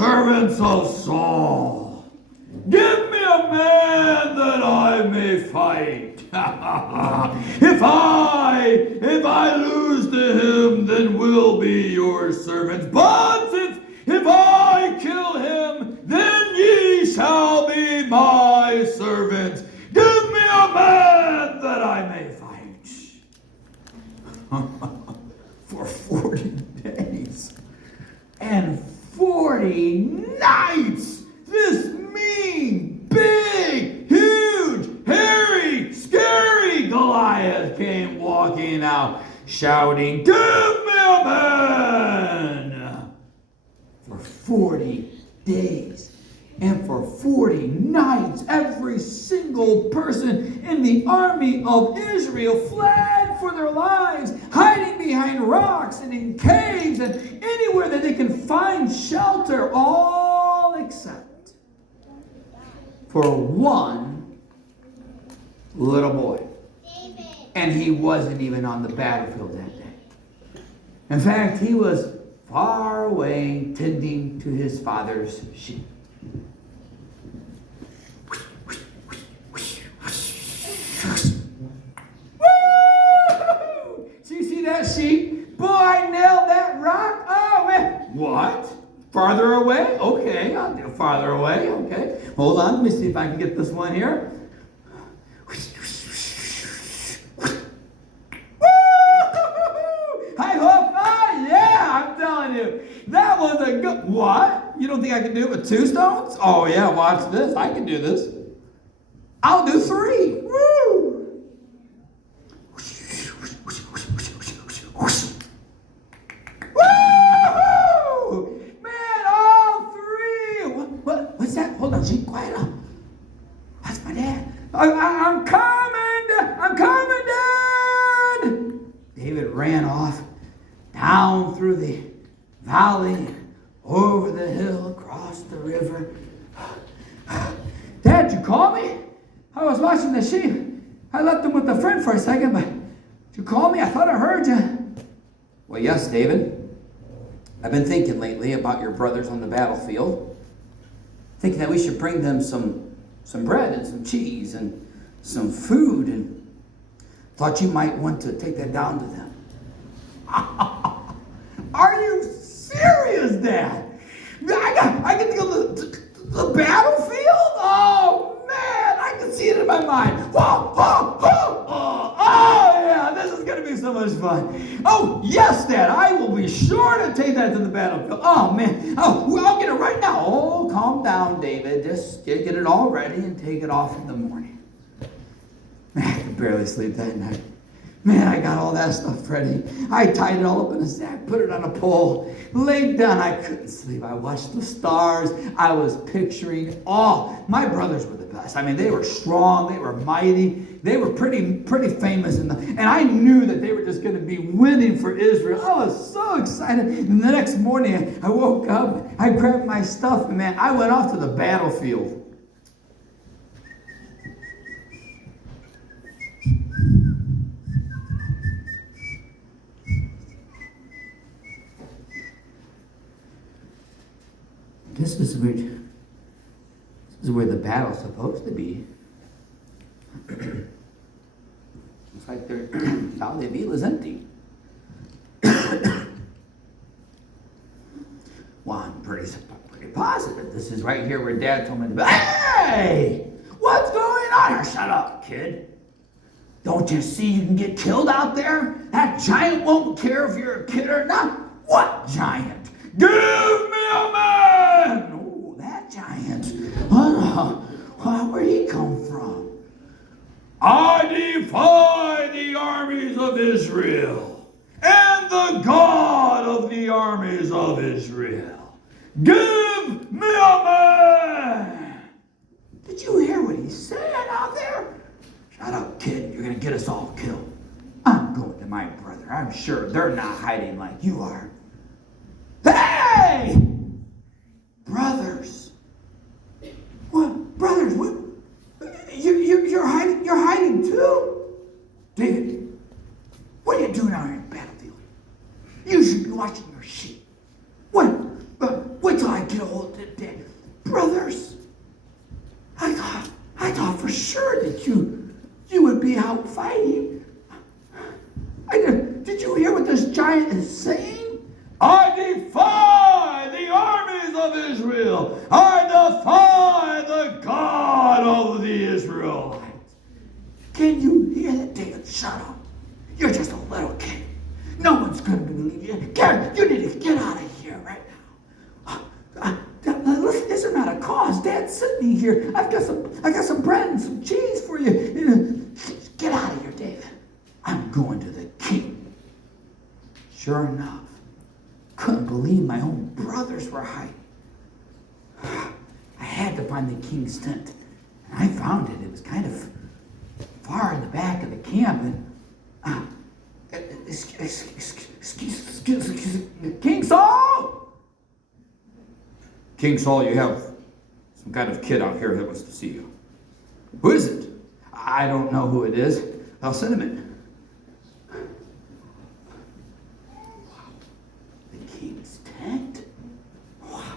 servants of Saul. Give me a man that I may fight. If I lose to him, then we'll be your servants. But if I kill him, then ye shall be my servants. Give me a man that I may fight. For 40 days and 40 nights, this mean, big, huge, hairy, scary Goliath came walking out, shouting, "Give me a man!" For 40 days and for 40 nights, every single person in the army of Israel fled for their lives, hiding behind rocks and in caves and anywhere that they can find shelter, all except for one little boy. And he wasn't even on the battlefield that day. In fact, he was far away tending to his father's sheep. That sheep, boy, I nailed that rock. Oh man, what? Farther away? Okay, I'll do farther away. Okay, hold on. Let me see if I can get this one here. Hi, hope. Oh yeah, I'm telling you, that was a good. What? You don't think I can do it with 2 stones? Oh yeah, watch this. I can do this. I'll do 3. Woo! What's that? Hold on, sheep, quiet up. That's my dad. I'm coming, Dad. David ran off, down through the valley, over the hill, across the river. Dad, you call me? I was watching the sheep. I left them with a friend for a second, but did you call me? I thought I heard you. Well, yes, David. I've been thinking lately about your brothers on the battlefield. Thinking that we should bring them some bread and some cheese and some food, and thought you might want to take that down to them. Are you serious, Dad? I get to go to the battlefield? Oh man, I can see it in my mind. Oh yeah, this is going to be so much fun. Oh yes, Dad, I will be sure to take that to the battlefield. Oh man, I'll get it right now. Oh, calm down, David. Just get it all ready and take it off in the morning. Man, I could barely sleep that night. Man, I got all that stuff ready. I tied it all up in a sack, put it on a pole, laid down. I couldn't sleep. I watched the stars. I was picturing my brothers were the best. I mean, they were strong. They were mighty. They were pretty famous. And I knew that they were just going to be winning for Israel. I was so excited. And the next morning, I woke up. I grabbed my stuff. And man, I went off to the battlefield. This is where the battle's supposed to be. It's like their Valley of Elah is empty. Well, I'm pretty positive this is right here where Dad told me to be. Hey! What's going on here? Shut up, kid. Don't you see you can get killed out there? That giant won't care if you're a kid or not. What giant? Give me a man! Oh, that giant. Where'd he come from? I defy the armies of Israel and the God of the armies of Israel. Give me a man! Did you hear what he's saying out there? Shut up, kid. You're going to get us all killed. I'm going to my brother. I'm sure they're not hiding like you are. Hey! Brothers. What? Brothers, what? You're hiding too? David, what are you doing out here in the battlefield? You should be watching your sheep. Wait till I kill get old. Brothers, I thought for sure that you would be out fighting. Did you hear what this giant is saying? I defy the armies of Israel. I defy the God of the Israelites. Can you hear that, David? Shut up. You're just a little kid. No one's going to believe you. Gary, you need to get out of here right now. Listen, this is not a cause. Dad's sitting here. I got some bread and some cheese for you. Get out of here, David. I'm going to the king. Sure enough, couldn't believe my own brothers were hiding. I had to find the king's tent. And I found it. It was kind of far in the back of the camp. And King Saul? King Saul, you have some kind of kid out here that wants to see you. Who is it? I don't know who it is. I'll send him in. The king's tent? Wow.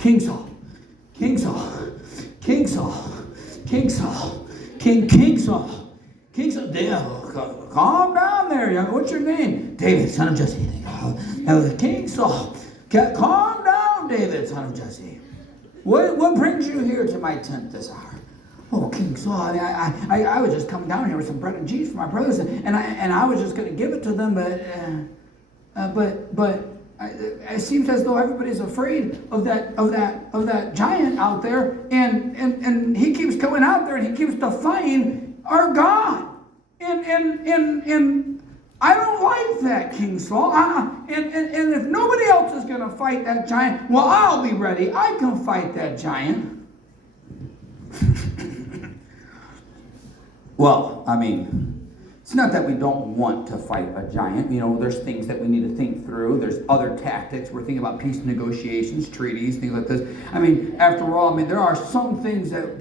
King Saul. King Saul. King Saul. King Saul. King Saul. King Saul. Calm down there, young. What's your name? David, son of Jesse. King Saul. Calm down, David, son of Jesse. What brings you here to my tent this hour? Oh, King Saul, I was just coming down here with some bread and cheese for my brothers, and I was just going to give it to them, but it seems as though everybody's afraid of that giant out there, and he keeps going out there and he keeps defying our God, and I don't like that, King Saul. And if nobody else is going to fight that giant, well, I'll be ready. I can fight that giant. Well, I mean, it's not that we don't want to fight a giant. You know, there's things that we need to think through. There's other tactics. We're thinking about peace negotiations, treaties, things like this. I mean, after all, there are some things that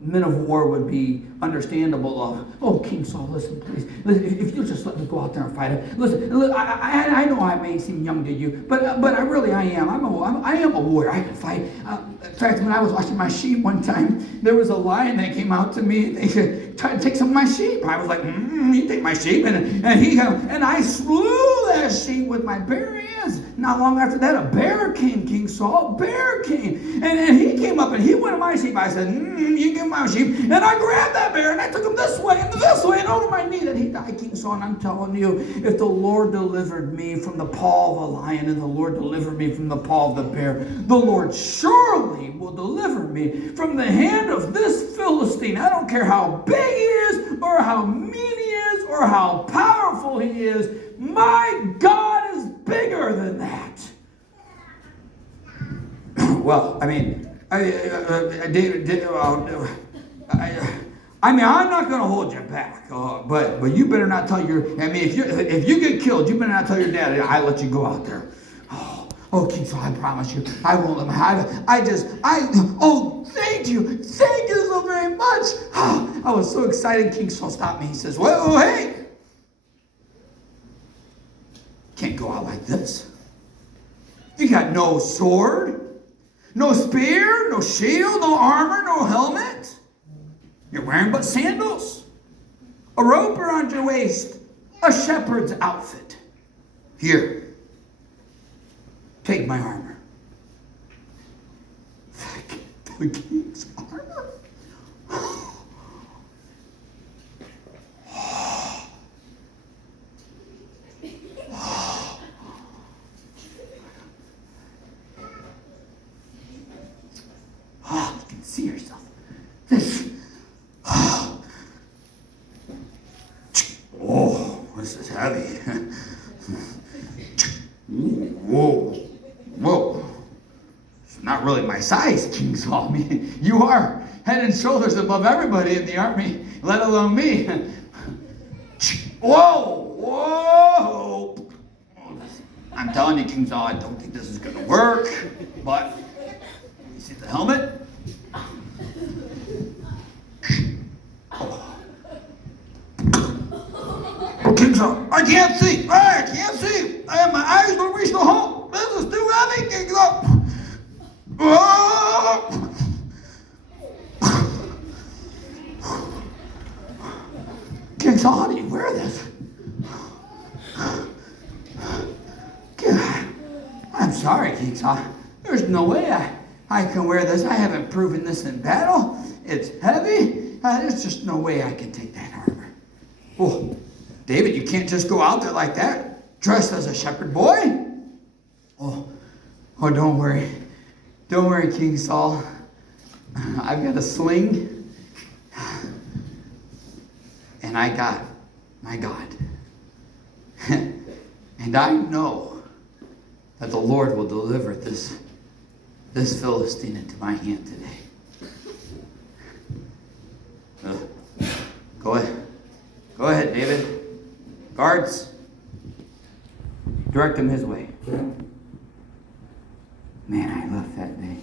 men of war would be understandable of. Oh, King Saul, listen, please. Listen, if you'll just let me go out there and fight it. Listen, I know I may seem young to you, but I am. I am a warrior. I can fight. In fact, when I was watching my sheep one time, there was a lion that came out to me. They tried to take some of my sheep. I was like, you take my sheep, and I slew that sheep with my bare hands. Not long after that, a bear came, King Saul. A bear came, and he came up and he wanted my sheep. I said, you give my sheep, and I grabbed that bear and I took him this way and over my knee. That he died, King Saul. And I'm telling you, if the Lord delivered me from the paw of a lion and the Lord delivered me from the paw of the bear, the Lord surely will deliver me from the hand of this Philistine. I don't care how big he is or how mean he is or how powerful he is. My God is bigger than that. Well, I mean, I'm not going to hold you back, but you better not tell if you get killed, you better not tell your dad I let you go out there. Oh, King Saul, I promise you, I won't let him. Thank you so very much. I was so excited. King Saul stopped me. He says, well, hey, can't go out like this. You got no sword, no spear, no shield, no armor, no helmet. You're wearing but sandals, a rope around your waist, a shepherd's outfit. Here, take my armor. The king's armor? You can see yourself. This is heavy. Whoa. It's not really my size, King Saul. I mean, you are head and shoulders above everybody in the army, let alone me. Whoa. I'm telling you, King Saul, I don't think this is going to work. But, you see the helmet? King Saul, I can't see. My eyes don't reach the hole. This I'm sorry, King Saul. There's no way I can wear this. I haven't proven this in battle. It's heavy. There's just no way I can take that armor. Oh, David, you can't just go out there like that, dressed as a shepherd boy. Oh, don't worry. Don't worry, King Saul. I've got a sling, and I got my God. And I know that the Lord will deliver this Philistine into my hand today. Go ahead, David. Guards, direct him his way. Man, I left that day.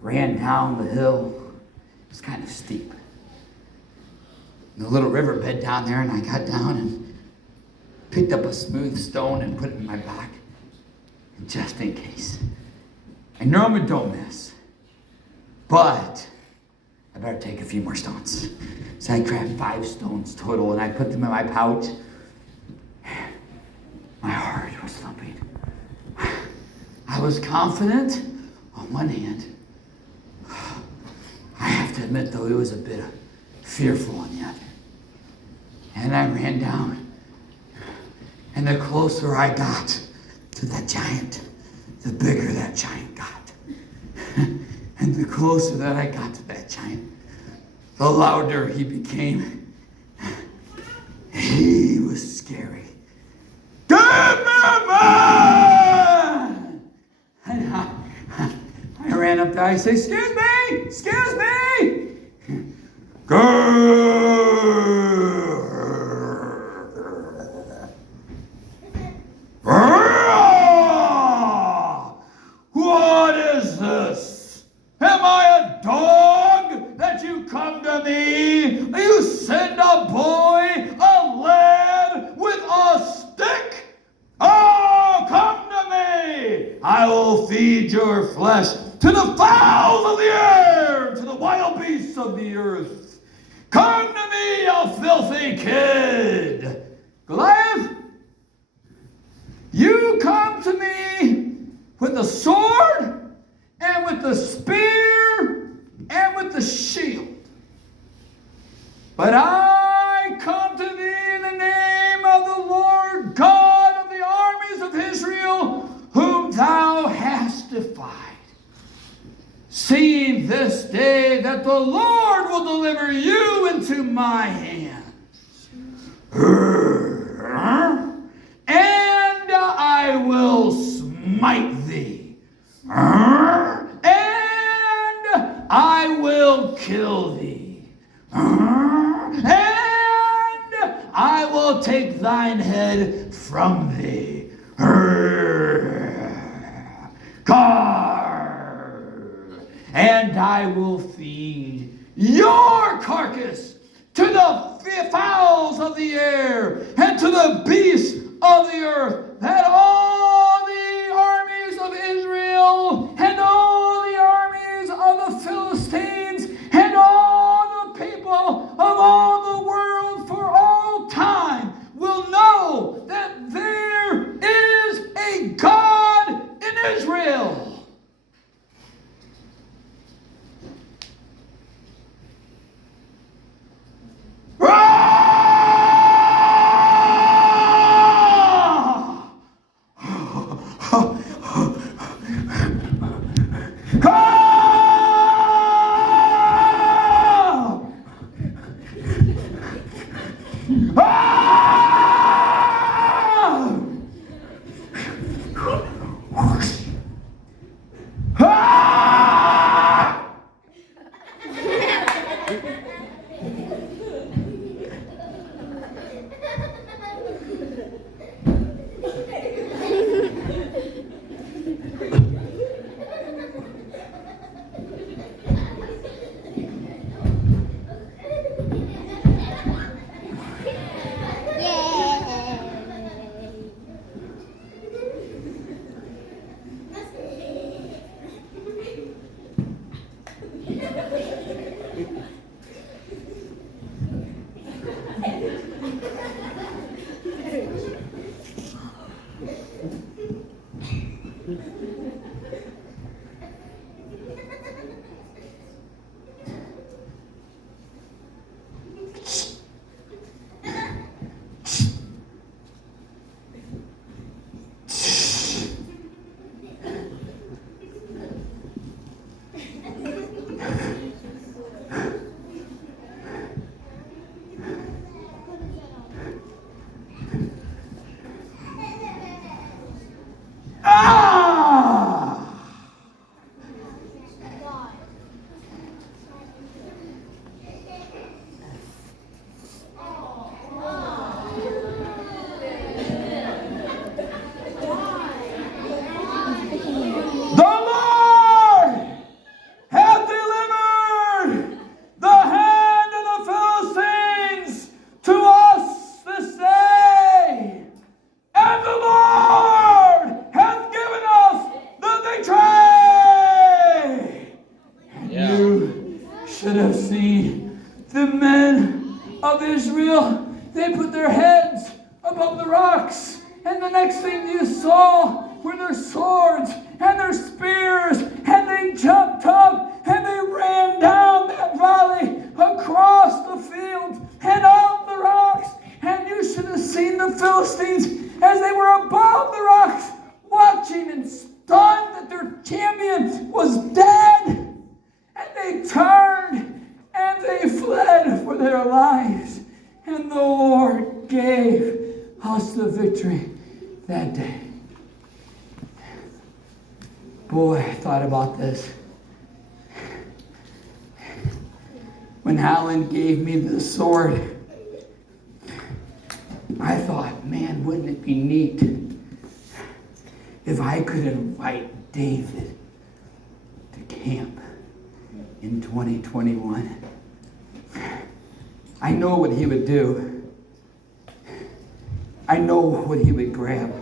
Ran down the hill. It's kind of steep. And the little riverbed down there, and I got down and picked up a smooth stone and put it in my back, just in case. I normally don't miss, but I better take a few more stones. So I grabbed 5 stones total, and I put them in my pouch. My heart was thumping. I was confident on one hand. I have to admit, though, it was a bit fearful on the other. And I ran down. And the closer I got to that giant, the bigger that giant got. And the closer that I got to that giant, the louder he became. He was scary. Give me a man! And I ran up there. I said, excuse me! Excuse me! What is this? Am I a dog that you come to me? You send a boy, a lad with a stick? Oh, come to me! I will feed your flesh to the fowls of the air, to the wild beasts of the earth. Come to me, you filthy kid! Goliath, you come to me with the sword and with the spear and with the shield. But I come to thee in the name of the Lord God of the armies of Israel, whom thou hast defied. Seeing this day that the Lord will deliver you into my hands. And I will smite thee. And I will kill thee. And I will take thine head from thee. And I will feed your carcass to the fowls of the air and to the beasts of the earth, that all the armies of Israel and all the armies of the Philistines and all the people of all the world for all time will know that there is a God in Israel. Israel, they put their heads above the rocks. And the next thing you saw were their swords and their spears. And they jumped up and they ran down that valley across the field and on the rocks. And you should have seen the Philistines as they were above the rocks, watching and stunned that their champion was dead. And they turned and they fled for their lives. And the Lord gave us the victory that day. Boy, I thought about this. When Alan gave me the sword, I thought, man, wouldn't it be neat if I could invite David to camp in 2021. I know what he would do. I know what he would grab.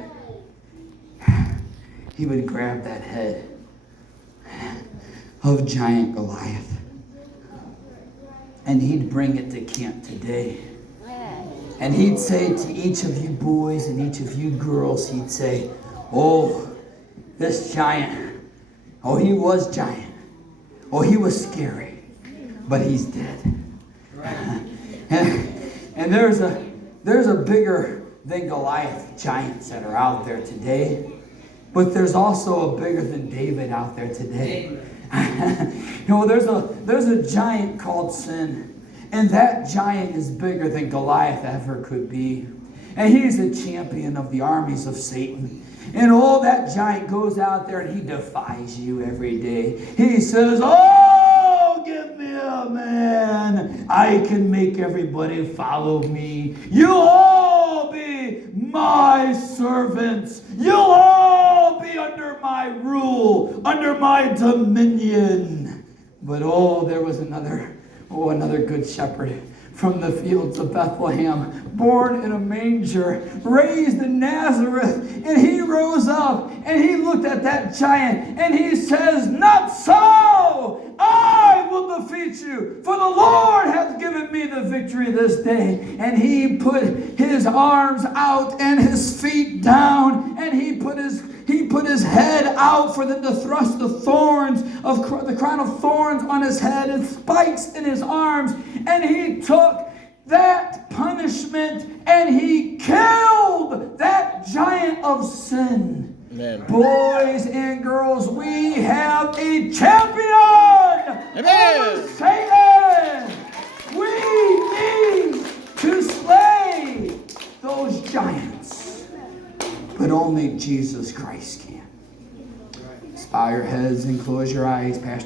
He would grab that head of giant Goliath, and he'd bring it to camp today. And he'd say to each of you boys and each of you girls, he'd say, oh, this giant, oh, he was giant. Oh, he was scary, but he's dead. And there's a bigger than Goliath giants that are out there today. But there's also a bigger than David out there today. There's a giant called sin. And that giant is bigger than Goliath ever could be. And he's the champion of the armies of Satan. And all that giant goes out there and he defies you every day. He says, oh, give me a man. I can make everybody follow me. You'll all be my servants. You'll all be under my rule, under my dominion. But there was another good shepherd from the fields of Bethlehem, born in a manger, raised in Nazareth, and he rose up and he looked at that giant and he says, not so! I will defeat you, for the Lord hath given me the victory this day. And he put his arms out and his feet down, and he put his head out for them to thrust the crown of thorns on his head and spikes in his arms. And he took that punishment and he killed that giant of sin. Amen. Boys and girls, we have a champion. Amen. Over Satan. We need to slay those giants, but only Jesus Christ can. Bow your heads and close your eyes, Pastor.